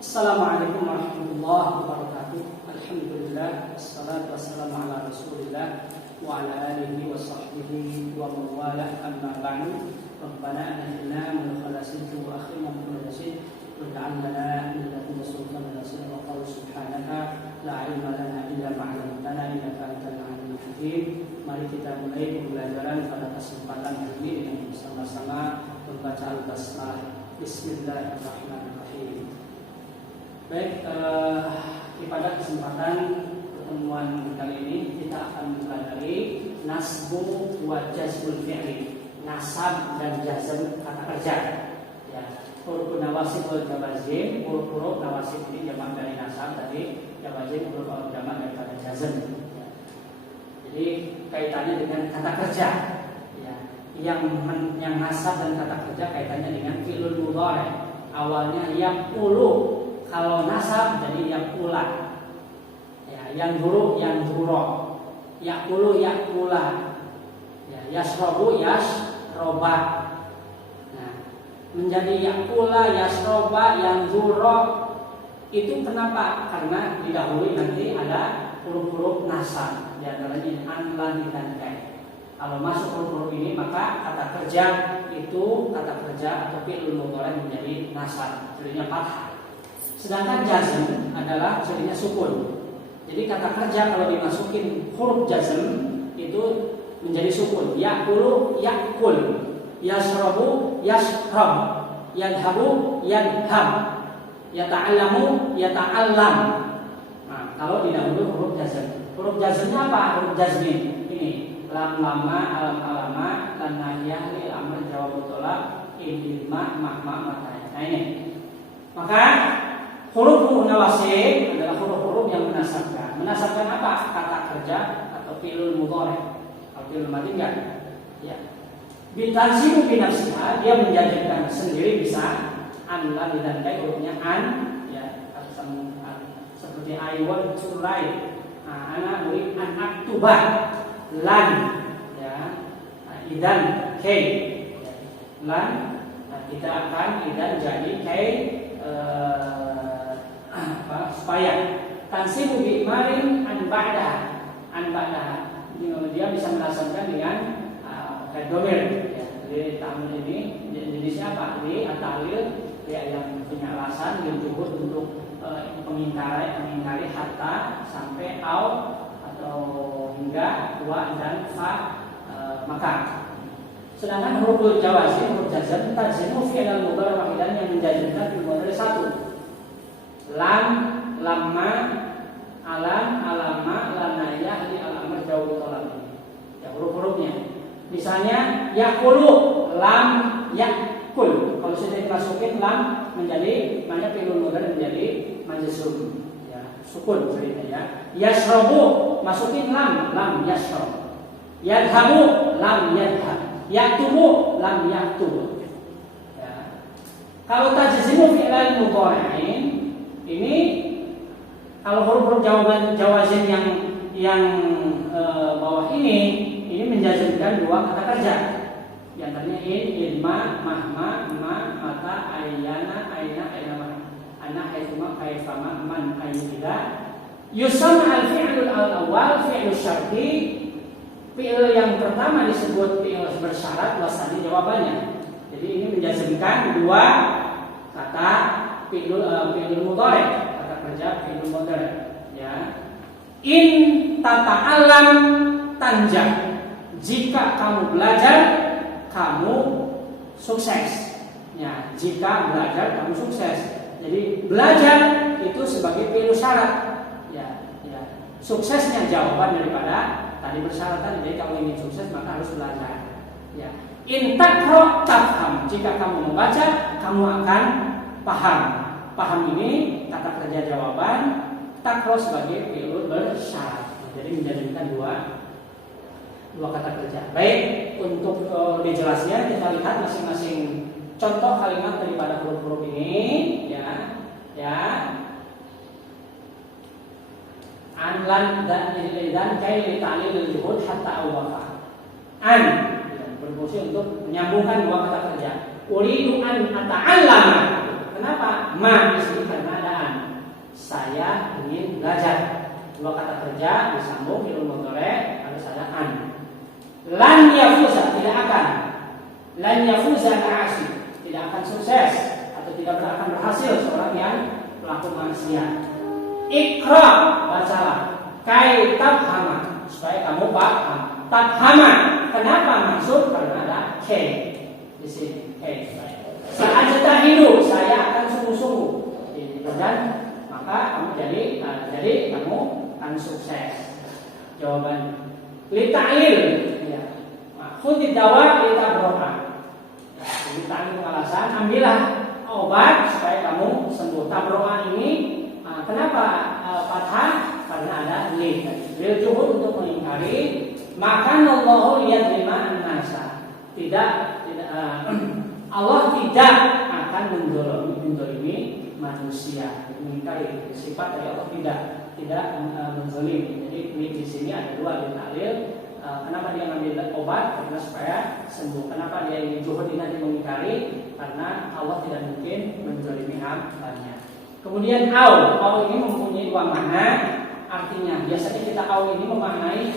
Assalamualaikum warahmatullahi wabarakatuh. Alhamdulillah, wassalatu wassalamu ala Rasulillah wa ala alihi wa sahbihi wa man wala, amma ba'du. Rabbana atina min khalasin wa akhirna min khalasin waj'alna min ladunka sultanan nasira wa qala subhanaka la ilma lana illa ma 'allamtana innaka antal alimul hakim. Mari kita mulai pembelajaran pada kesempatan hari ini dengan bersama-sama membaca Al-Basmalah. Bismillahirrahmanirrahim. Baik, pada kesempatan pertemuan kali ini kita akan mempelajari nasbu wa jazmul fi'li, nasab dan jazm kata kerja. Ya, huruf nawasib wal jawazim, huruf nawasib ini jamak dari nasab, tadi jawazim huruf jamak dari kata jazm. Ya. Jadi kaitannya dengan kata kerja. Ya, yang nasab dan kata kerja kaitannya dengan fi'lul mudhari. Awalnya yaqulu. Kalau nasab jadi yaqula, ya, yang duru yang duro, yaqulu yaqula, ya, yasrobu yasroba. Nah, menjadi yaqula yasroba yang duro itu kenapa? Karena didahului nanti ada huruf-huruf nasab, di antaranya an, lan, dan kai. Kalau masuk huruf-huruf ini maka kata kerja itu kata kerja atau fi'il mudhari menjadi nasab, jadinya fathah. Sedangkan jazm adalah jadinya sukun. Jadi kata kerja kalau dimasukin huruf jazm itu menjadi sukun. Yaqulu yaqul, yashrabu yashrab, yadhabu yadhab, yata'allamu yata'allam. Nah, kalau didahului huruf jazm. Huruf jazmnya apa? Huruf jazmin. Ini lam lama, alam alama, lan nahiyah, li amr, jawab tolak, ilma, mahma, matanya. Nah ini. Maka huruf nawasib adalah huruf-huruf yang menasabkan. Menasabkan apa? Kata kerja atau fi'il mudhari. Kalau fi'il madhi enggak. Ya. Bitansibu binafsiha, dia menjadikan sendiri bisa an, lan, dan kai, hurufnya an, ya, seperti I want to write. Nah, ana uri an aktuba, lan, ya. Idan kai. Ya. Lan, kita akan idan jadi kai supaya tansibu bi imarin an ba'da dia bisa menasabkan dengan domir. Ya, jadi ta'mil ini jenisnya apa? Ini at-ta'lil ya, yang punya alasan yang cukup untuk mengingkari hatta sampai au atau hingga wa dan fa maka. Sedangkan huruf jawazim, huruf jazm tajzimu fi'il mudhari wahidan yang menjadikan fi'il mudhari satu. Lam, lamma, alam, alama, lanayah, li alamah, jauh tolak. Ya, huruf-hurufnya. Misalnya yaqulu, lam, yaqul. Kalau sudah dimasukin lam menjadi banyak fi'il mudhari menjadi majzum. Ya, sukun ceritanya. Yashrabu, masukin lam, lam yashrab. Yadhabu, lam yadhab. Yaktubu, lam yaktub. Ya. Kalau tajzimu fi'il mudhari'in ini kalau huruf-huruf jawazim yang bawah ini menjazmkan dua kata kerja. Di antaranya ilma, mahma, ma, mata, ayyana, aina, ana, haitsuma, kaifama, man, ayyida. Yusamma al-fi'lul al-awwal fi'lul syarti. Fi'il yang pertama disebut fi'il bersyarat, wasani jawabannya. Jadi ini menjazmkan dua kata fi'il mudhari, kata kerja fi'il mudhari. Ya. In tata'allam tanjah. Jika kamu belajar, kamu sukses. Ya, jika belajar kamu sukses. Jadi belajar itu sebagai fi'il syarat. Ya, ya. Suksesnya jawaban daripada tadi persyaratan. Jadi kalau ingin sukses maka harus belajar. Ya. In taqra tafham. Jika kamu membaca, kamu akan paham. Paham ini kata kerja jawaban, takro sebagai fi'il bersyarat. Jadi menjadikan dua kata kerja. Baik, untuk dijelasnya kita lihat masing-masing contoh kalimat daripada huruf-huruf ini, ya. Ya. An, lan, dan kai li ta'lil al-juhud hatta awwafa. An, ya, berfungsi untuk menyambungkan dua kata kerja. Uridu an ata'allama. Kenapa? Ma di sini karena ada saya ingin belajar. Dua kata kerja disambung fi'il mudhari harus ada an. Lan yafuza, tidak akan. Lan yafuza al-'asi, tidak akan sukses atau tidak akan berhasil seorang yang pelaku maksiat. Iqra, bacalah. Kai tabhama, supaya kamu paham. Tabhama, kenapa masuk? Karena ada k di sini. Sa'ajtahidu, saya akan sungguh-sungguh. Dan maka kamu jadi kamu akan sukses. Jawaban lita'lil, ya. Khudid dawa litabroha. Jadi ta'lil alasan, ambillah obat supaya kamu sembuh. Tabroha ini kenapa fathah? Karena ada lil. Lil juhud untuk mengingkari. Maka Allah liyadlima an-nasa. Tidak Allah tidak akan mendolimi manusia. Mengingkari sifat dari Allah tidak menzalimi. Jadi di sini ada dua ta'lil. Kenapa dia ngambil obat? Karena supaya sembuh. Kenapa dia ingin juhud nanti mengingkari? Karena Allah tidak mungkin menzalimi hambanya. Kemudian au ini mempunyai dua makna. Artinya biasanya kita au ini memaknai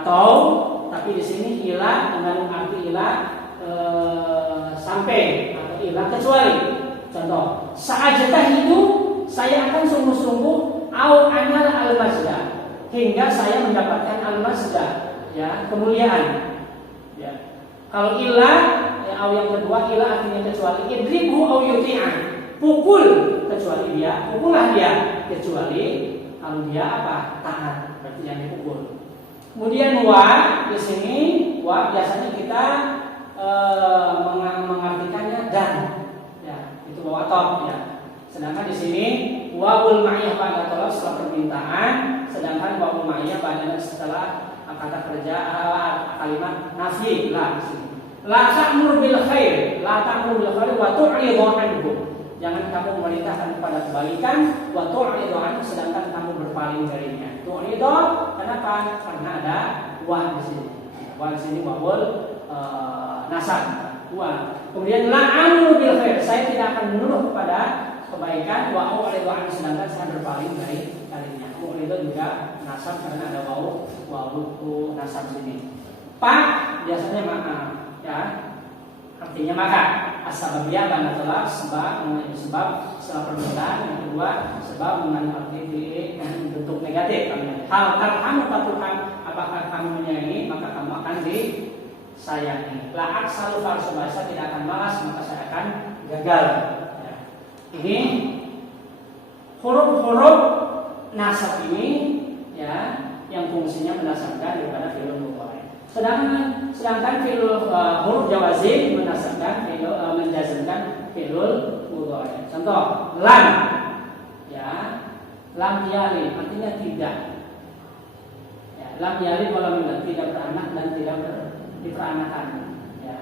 atau, tapi di sini ila mengandung arti ila sampai atau ila kecuali. Contoh, sa'ajtahidu, saya akan sungguh-sungguh, au anal al-mazda, hingga saya mendapatkan al-mazda, ya, kemuliaan. Ya. Kalau ila, ya, au yang kedua ila artinya kecuali. Idribhu au yuti'an, pukul kecuali dia, pukullah dia kecuali kalau dia apa? Taat, berarti yang dipukul. Kemudian wa di sini, wa biasanya kita mengartikannya dan, ya, itu wa top, ya. Sedangkan di sini wa'ul ma'iyah pada tolak setelah permintaan, sedangkan wa'ul ma'iyah pada setelah kata kerja kalimat nafi la di sini. La ta'mur bil khair, la ta'mur bil khair wa tu'ridhu anhu. Jangan kamu memerintahkan kepada kebaikan, wa tu'ridhu anhu, sedangkan kamu berpaling darinya. Tu'ridhu kenapa? Karena ada wa di sini. Wa di sini wa'ul nasab. Wa. Kemudian la'amru bil khair, saya tidak akan menyuruh kepada kebaikan, wa u'ridhu anhu, sedangkan saya berpaling darinya. U'ridhu juga nasab karena ada wa'u nasab sini. Pak biasanya maka, ya, artinya maka. As-sababiyah karena telah sebab setelah permintaan. Yang kedua sebab mengandung arti bentuk negatif. Hal tarhamu patuhan, apakah kamu menyayangi maka kamu akan disayangi. La aksalu farsu, bahasa tidak akan malas maka saya akan gagal. Ya. Ini huruf-huruf nasab ini, ya, yang fungsinya mendasarkan daripada fi'il mudhari. Sedangkan fi'il huruf jawazim menjazmkan fi'il mudhari. Contoh, lam, ya, lam yalid artinya tidak. Ya, lam yalid walam yulad, tidak beranak dan tidak diperanakan. Ya.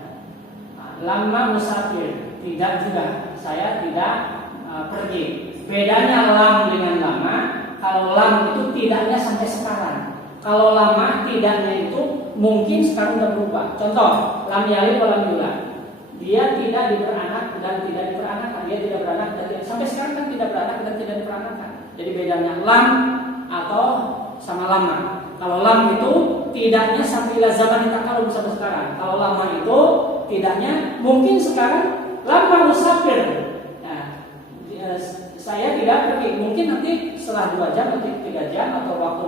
Lamma musafir, tidak juga, saya tidak pergi. Bedanya lam dengan lama, kalau lam itu tidaknya sampai sekarang. Kalau lama tidaknya itu mungkin sekarang sudah berubah. Contoh, lam yalid walam yulad. Dia tidak beranak dan tidak diperanakan. Dia tidak beranak dan sampai sekarang kan tidak beranak dan tidak diperanakan. Jadi bedanya lam atau sama lama. Kalau lam itu tidaknya sampai ila zaman kalau sampai sekarang. Kalau lama itu tidaknya mungkin sekarang lama musafir. Nah, saya tidak pergi. Mungkin nanti setelah 2 jam, nanti 3 jam atau waktu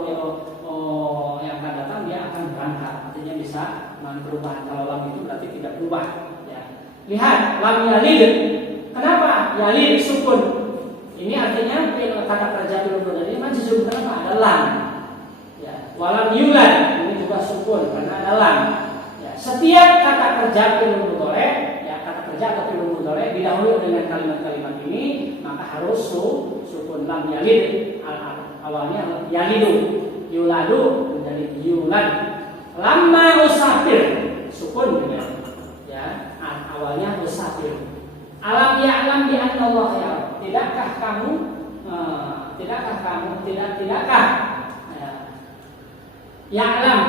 yang akan datang dia akan berangkat. Artinya bisa berubah. Kalau lam itu berarti tidak berubah. Ya. Lihat lam yalid. Kenapa yalid sukun? Ini artinya kata kerja dulu dari majzum. Kenapa? Ada lam. Ya. Walam yulad ini juga sukun karena ada lam. Ya. Setiap kata kerja fi'il mudhari, ya, kata kerja atau fi'il mudhari didahului dengan kalimat-kalimat ini, maka harus sukun. Lam yalid awalnya yalidu, yuladu menjadi yulad. Lamma usafir sukun ya, awalnya usafir. Alam ya'lam bi anna Allah ya. Tidakkah kamu ya'lam,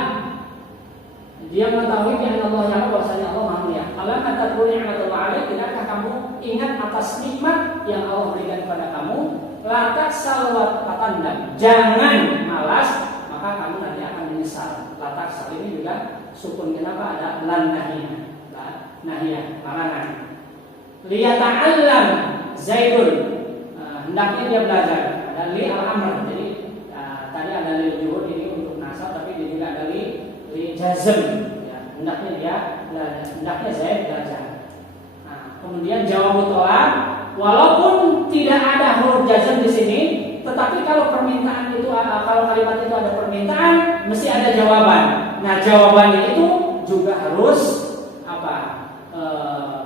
dia mengetahui bi anna Allah ya, bahwasanya Allah Maha Mulia. Alam tadhkuru ni'matallah alaik, tidakkah kamu ingat atas nikmat yang Allah berikan kepada kamu? la taksal wa tatandam. Jangan malas, maka kamu nanti akan menyesal. La taksal ini juga sukun, kenapa ada lan nahiyah? Nahiyah, larangan. Liyata'allam Zaidun, hendaknya dia belajar. Ada li al-amr. Jadi tadi ada li juhud ini untuk nasab, tapi dia juga ada li jazm. Ya, hendaknya Zaid belajar. Nah, kemudian jawab tolak, walaupun tidak ada huruf jazm di sini, tetapi kalau permintaan itu, kalau kalimat itu ada permintaan, mesti ada jawaban. Nah, jawabannya itu juga harus apa?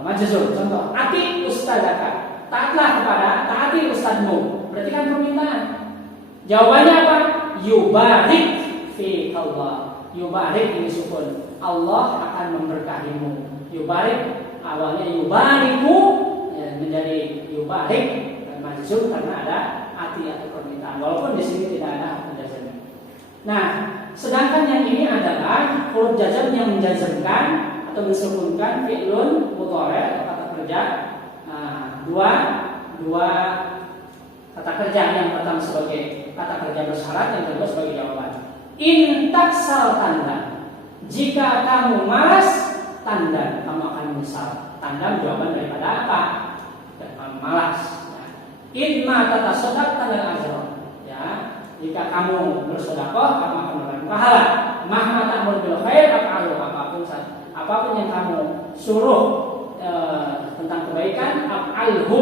Majzum. Contoh, ati ustadzaka, taati ustadzmu. Berarti kan permintaan. Jawabannya apa? Yubarik fi Allah. Yubarik ini sukun. Allah akan memberkahimu. Yubarik awalnya yubariku ya, menjadi yubarik majzum karena ada ati atau permintaan. Walaupun di sini tidak ada jazm. Nah, sedangkan yang ini adalah huruf jazm yang menjazmkan atau mensukunkan fi'lun mudhari atau kata kerja. Dua kata kerja, yang pertama sebagai kata kerja bersyarat, yang kedua sebagai jawaban. In taksal tanda, jika kamu malas, tanda kamu akan menyesal. Tanda jawaban daripada apa? Malas. In ma tatasodaq tanda ajr. Ya, jika kamu bersedekah, kamu akan mendapatkan pahala. Mahma ta'mur bil khair af'alu, apapun yang kamu suruh tentang kebaikan, af'alhu,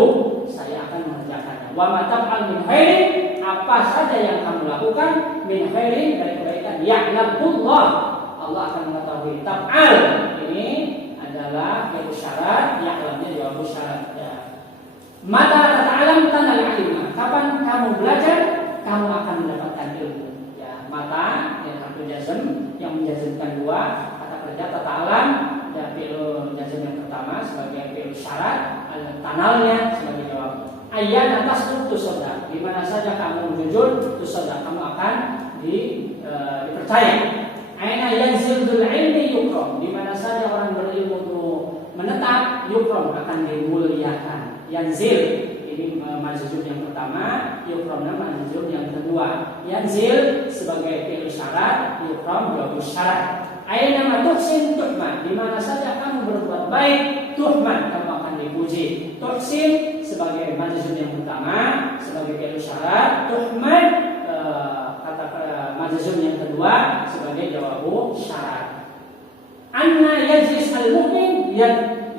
saya akan mengerjakannya. Wa ma taf'al min khairin, apa saja yang kamu lakukan min khairin dari kebaikan, ya'lamullah, Allah akan mengetahui. Taf'al ini adalah fi'il syarat, ya'lamnya jawab syarat. Ya. Mata ta'alam tanal ilma, kapan kamu belajar, kamu akan mendapatkan ilmu. Ya, mata yang harfu jazm yang menjazmkan dua kerja tata'alam, ya fi'il jazm yang pertama sebagai fi'il syarat, tanalnya sebagai jawab. Ayat atas tusodaq, di mana saja kamu jujur, tusodaq, kamu akan dipercaya. Aina yanzilul ilmi yukram, di mana saja orang berilmu itu menetap, yukram, akan dimuliakan. Yanzil ini majzum yang pertama, yukram majzum yang kedua. Yanzil sebagai fi'il syarat, yukram jawab syarat. Aina ma tuhsin tuhman, di mana saja kamu berbuat baik, tuhman, kamu akan dipuji. Tuhsin sebagai majzum yang pertama, sebagai fi'il syarat, tuhman kata majzum yang kedua sebagai jawabu syarat. Anna yajlis al-mu'min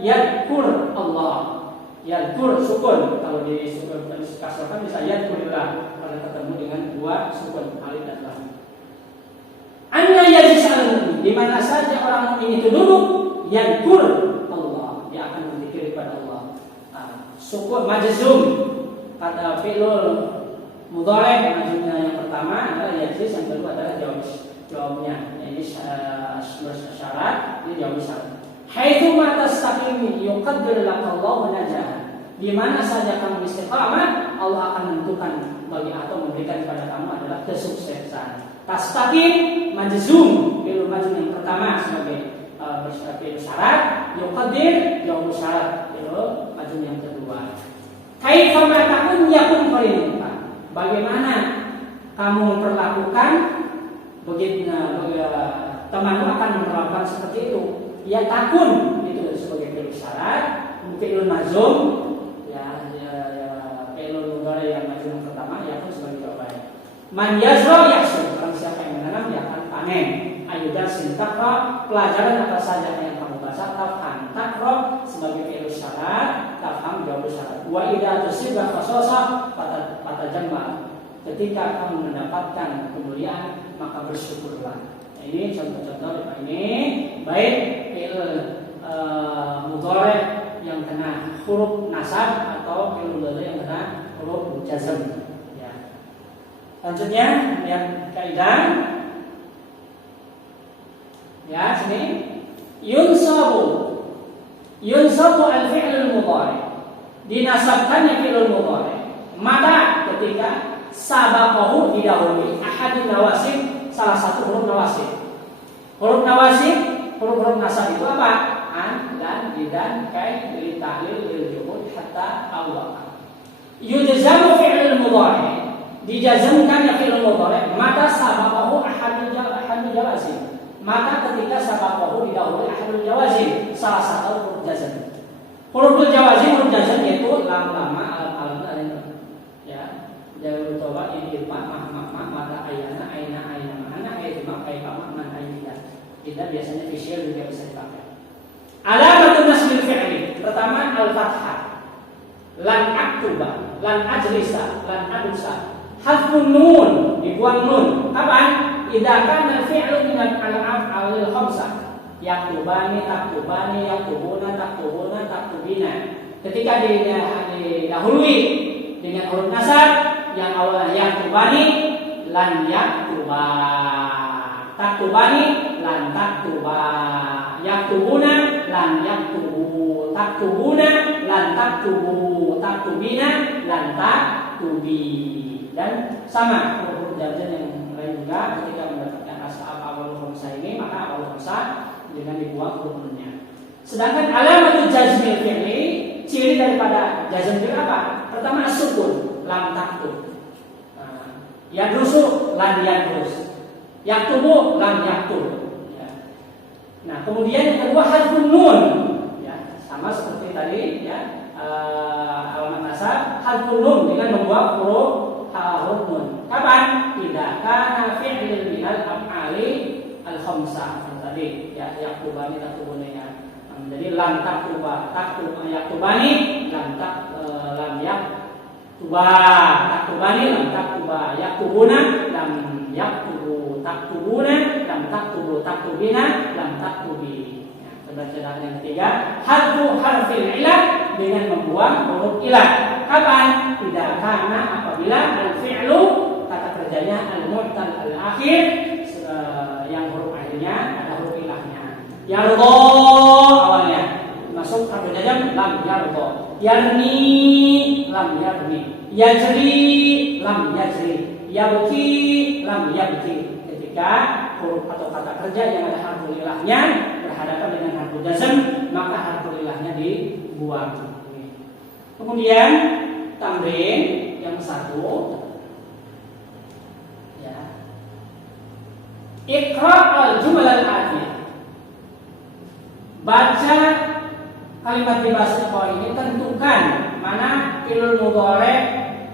yadkur Allah. Yadkur sukun, kalau di sukun kasrahkan bisa yadkurillah, kalau ketemu dengan dua sukun alif dan lam. Anna yajlis al-mu'min, di mana saja orang mukmin itu duduk, yadkur Allah, dia akan berzikir kepada Allah. Sukun majzum, kata fi'lul mudhari, majzumnya yang pertama adalah yajlis, yang kedua adalah jawabnya. Ini syarat, ini jawab syarat. Haitsu ma tastaqim yuqaddir lakallahu najah. Di mana saja kamu istiqamah, Allah akan menentukan bagi atau memberikan kepada kamu adalah kesuksesan. Tastaqim majzum, fi'il majzum yang pertama sebagai fi'il syarat, yuqaddir jawab syarat, fi'il majzum yang kedua. Kaifa ma takun yakun qarinka. Bagaimana kamu memperlakukan, begitu temanmu akan memperlakukan seperti itu. Ya takun itu sebagai fi'il syarat, fi'il majzum ya fi'il mudhari yang majzum yang pertama, yakun sebagai jawaban. Man yazra yahsun, orang siapa yang menanam dia akan panen. Ayudan sintakra, pelajaran apa saja yang kamu baca. Tafham takra sebagai fi'il syarat, tafham jawab syarat. Wa idza tusibah fasasa fatajammal, ketika kamu mendapatkan kemuliaan maka bersyukurlah. Ini contoh-contoh ini baik fi'il mudhari yang kena huruf nasab atau fi'il mudhari yang kena huruf jazm. Ya. Selanjutnya lihat kaidah. Ya, sini yunsabu al-fi'l mudhari. Dinasabkannya fi'il mudhari. Maka ketika sabaqahu didahului ahadun nawasib, salah satu huruf nawasib. Huruf nawasib, huruf-huruf nasab itu apa? An, dan, bidan, kai, lil tahlil, lil juhud, hatta, awwaq. Yujzamu fi'il mudhari. dijazmkan ya fi'il mudhari maka sabaqahu ahadul jawazim. Maka ketika sabaqahu didahului ahadul jawazim, salah satu huruf jazm. Huruf jawazim, huruf jazm yaitu lam, lama, alam, alif. Ya, jalur toba ini ma, mata, ayana, mana, ayatma, ayatma, man, ayat. Kita biasanya fi'il juga bisa dipakai. Alamatun nasbil fi'li. Pertama al-fathah. Lan aktuba, lan ajlisa, lan adusa. Hadfun nun, dibuang nun. Kapan? Idza kana al-fi'lu min al-af'alil khamsah. Yaktubani, taktubani, yaktubuna, taktubuna, taktubina. Ketika didahului dengan huruf nasab yang awalnya yaktubani, lan yaktuba. Taktubani, lan taktuba. Yaktubuna, lan yaktubu. Taktubuna, lan taktubu. Taktubina, lan taktubi. Dan sama huruf jazm yang lain juga ketika mendapatkan awal khamsah ini maka awal khamsah dengan dibuang hurufnya. Sedangkan alamatul jazmil fi'li, ciri daripada jazm fi'li apa? Pertama as-sukun, lam taktub. Yadrusu, lan yadrus. Yaktubu, lam yaktub. Ya. Nah, kemudian yang kedua hadfun nun. Ya, sama seperti tadi ya. Alamat nasab hadfun nun dengan membuang huruf nun. Kapan? Tidak kana fi'lil minal af'ali al-khamsah tadi ya yaktubani taktubuna ya. Jadi lam taktuba yaktubani lam yaktuba taktubani lam taktuba yaktubuna lam yaktubu taktubuna lam taktubu taktubina lam taktubi. Bacaan yang ketiga hadfu harfil ilah dengan membuang huruf ilah. Kapan? Tidak karena apabila al-fi'lu kata kerjanya al-mu'tal al-akhir yang huruf akhirnya ada huruf ilahnya. Yardo awalnya masuk harfu jazm lam yardo. Yarni lam yarni. Yajri lam yajri. Yabki lam yabki. Ketika huruf atau kata kerja yang ada harfu ilahnya berhadapan dengan harfu jazm maka harfu ilahnya dibuang. Kemudian tamrin yang satu ya. Iqra al-jumal al-atiyah. Baca kalimat di bawah ini, tentukan mana fi'il mudhari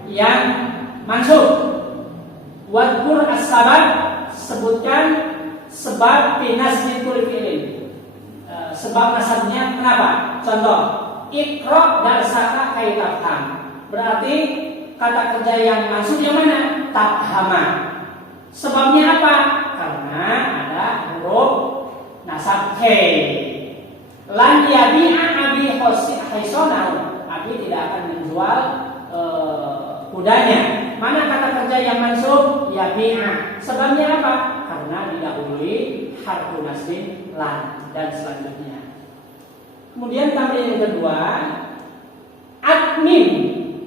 yang mansub. Wadkur as-sabab, sebutkan sebab nasbi kulli fi'lin. Sebab nasabnya kenapa? Contoh Iqra darsaka kai tafham. Berarti kata kerja yang mansub yang mana? Tafhama. Sebabnya apa? Karena ada huruf nasab K. Lan yabi'a abi haisona. Abi tidak akan menjual kudanya. Mana kata kerja yang mansub? Yabi'a. Sebabnya apa? Karena didahului harfu nasbin lan dan selanjutnya. Kemudian tamrin yang kedua, atmim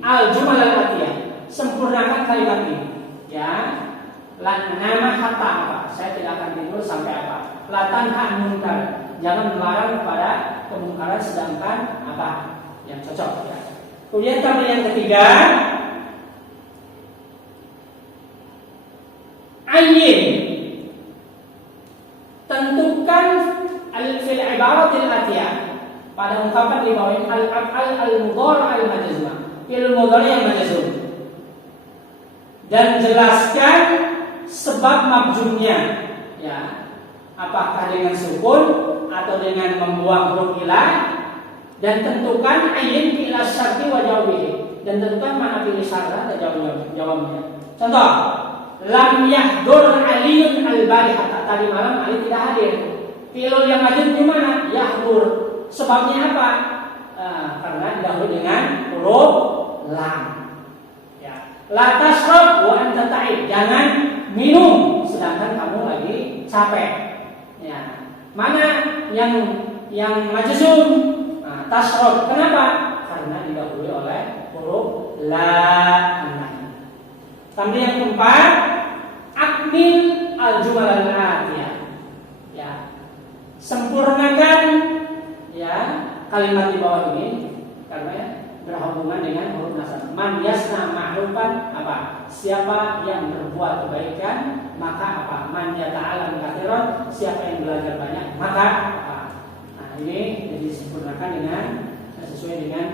al-jumal al-atiyah. Sempurnakan kalimat ini. Ya. Nama hatta apa? Saya tidak akan tidur sampai apa? Latan munkar. Jangan melarang kepada kemungkaran sedangkan apa? Yang cocok ya. Kemudian tamrin yang ketiga, ayyin. Tentukan fil ibaratil atiyah. Pada ungkapan di bawah ini al-af'al al-mudhari' al-majzum. Fi'il mudhari' yang majzum. Dan jelaskan sebab mabjumnya. Ya. Apakah dengan sukun atau dengan membuang huruf ilah, dan tentukan ayyin fi'il syarti wa jawabihi. Dan tentukan mana fi'il syarat atau jawabnya. Contoh, lam yahdur aliyun al-barihata. Tadi malam Ali tidak hadir. Fi'il yang majzum di mana? Yahdur. Sebabnya apa? Karena didahului dengan huruf lam. Ya. La tashrab wa anta ta'ib. Jangan minum sedangkan kamu lagi capek. Ya. Mana yang majzum? Tashrab. Kenapa? Karena didahului oleh huruf la. Tamrin yang keempat, akmil al-jumal al-atiyah. Ya. Sempurnakan ya kalimat di bawah ini karena berhubungan dengan huruf nasab. Man yasna ma'rufan apa? Siapa yang berbuat kebaikan maka apa? Man yata'alam katsiran, siapa yang belajar banyak maka apa? Nah, ini jadi disempurnakan dengan sesuai dengan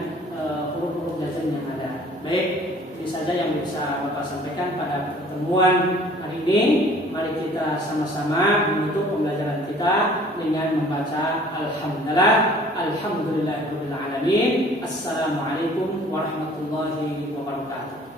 huruf-huruf lazim yang ada. Baik, ini saja yang bisa Bapak sampaikan pada pertemuan hari ini. Mari kita sama-sama menutup pembelajaran kita dengan membaca Alhamdulillahirabbil alamin. Assalamualaikum warahmatullahi wabarakatuh.